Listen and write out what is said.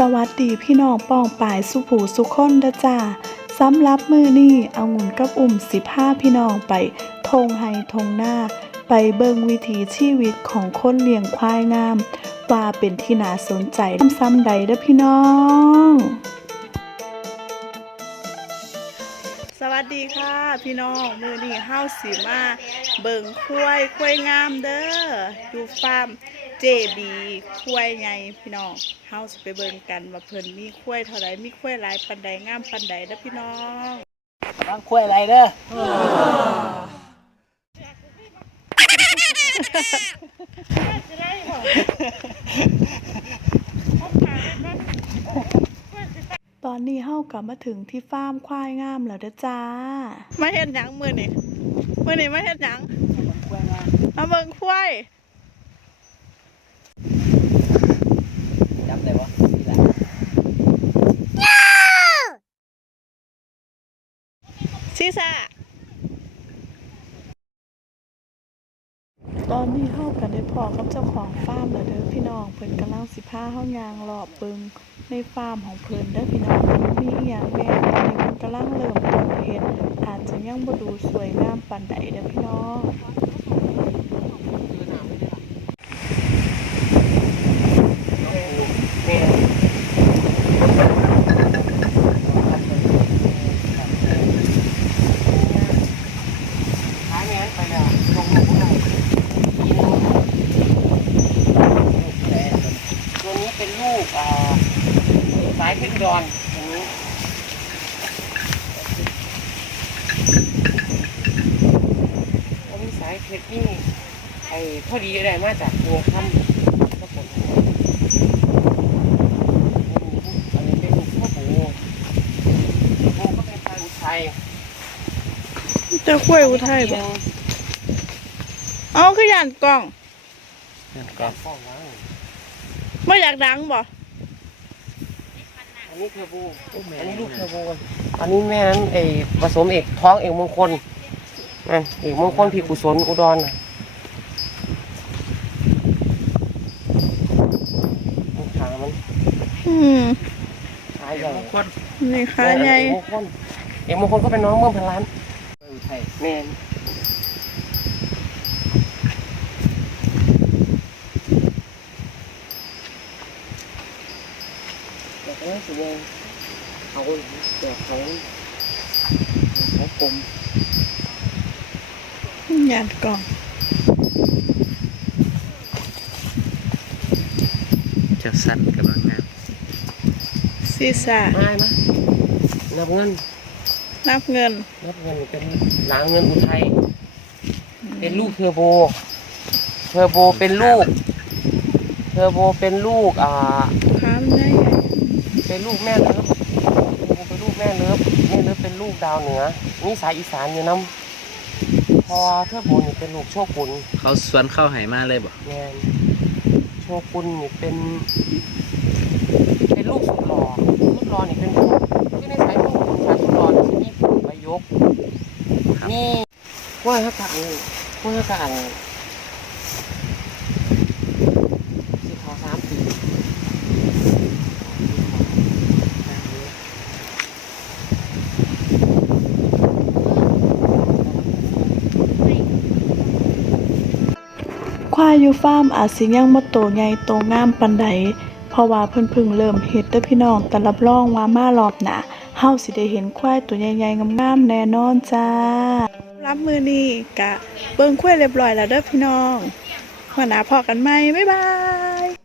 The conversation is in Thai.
สวัสดีพี่น้องป้องปายสุผูสุคนเด้อจ้าสำหรับมือนี่เอางุ่นกับอุ่มสิบห้าพี่น้องไปทงไฮทงหน้า ไปเบิงวิถีชีวิตของคนเลี้ยงควายงาม ว่าเป็นที่น่าสนใจซ้ำๆใดเด้อพี่น้อง สวัสดีค่ะ พี่น้องมือนี้เฮาสิมาเบิงควายควายงามเด้ออยู่ฟาร์มเจบีควายไงพี่น้องเฮาสิไปเบิงกันว่าเพิ่นมีควายเท่าใดมีควายหลายปันใดงามปันใดเด้อพี่น้องบางคุยอะไรเด้อ ตอนนี้เฮากลับมาถึงที่ฟาร์มควายงามแล้วเด้อจ้า มาเฮ็ดหยังมื้อนี้มื้อนี้มาเฮ็ดหยังมาเบิ่งควายจำได้ปะนี่แหละซีซ่า อนนี้เฮากันได้พอกับเจ้าของฟาร์มแล้วเด้อพี่น้องเพิ่นกำลังสิพาเฮายางรอบเบิงในฟาร์มของเพิ่นเด้อพี่น้องมีอีหยังแหน่ตอนนี้เพิ่นกำลังเริ่มต้นเฮ็ดอาจจะยังบ่ดูสวยงามปานใดเด้อพี่น้อง แม่ขายแม่นไปแล้วลงหมูได้กินตัวนี้เป็น ลูกอ่าสายเพชรอุดรตัวนี้ตัวนี้สายเพชรนี่ไอ้พอดีได้มาจากตัวคำก็ผลอันนี้เป็นข้าวหมูหมูก็เป็นพันธุ์ไทยเจ้าควายอุทัยบ่เอาคือย่านกล้องกับข้าวล้างบ่อยากดังบ่ อันนี้เทอร์โบอันนี้ลูกเทอร์โบอันนี้แม่นั้นเอกผสมเอกท้องเอกมงคลนั่นเอกมงคลพิกุศลอุดรน่ะมันขามันอืมขาใหญ่นี่ขาใหญ่เอกมงคลเอกมงคลก็เป็นน้องเมืองพันล้านแม่น เด็กเอ้ยสิเลยเขาเด็กเขาเขากลมย่านกล้องจ้าสั้นกำลังงามซีซ่าง่ายไหมนับเงิน นับเงิน นับเงินเป็นหลังเงินอุทัยเป็นลูกเทอร์โบ เทอร์โบเป็นลูก เทอร์โบเป็นลูกอ่าขามันใหญ่ เป็นลูกแม่เลิฟเทอร์โบเป็นลูกแม่เลิฟแม่เลิฟเป็นลูกดาวเหนือนี่สายอีสานอยู่น้ำพอเทอร์โบนี่เป็นลูกโชกุนเขาสวนเข้าไหมาเลยบ่แมนโชกุนนี่เป็น เป็นลูกสุดหล่อสุดหล่อนี่เป็นที่ในสายพวกขุนสายสุดหล่อนี่จะมีขุนใบยกมีกล้วยฮักกะนี่กล้วยฮักกะอันสิขอสามปี ควายอยู่ฟาร์มอาจสิยังบ่โตใหญ่โตงามปานใด เพราะว่าเพิ่นเพิ่งเริ่มเฮ็ดเด้อพี่น้อง แต่รับรองว่ามารอบหน้าเฮาสิได้เห็นควายตัวใหญ่ๆงามๆแน่นอนจ้า รับมือนี้กะ เบิ่งควายเรียบร้อยแล้วเด้อพี่น้องวันหน้าพอกันใหม่บ๊ายบาย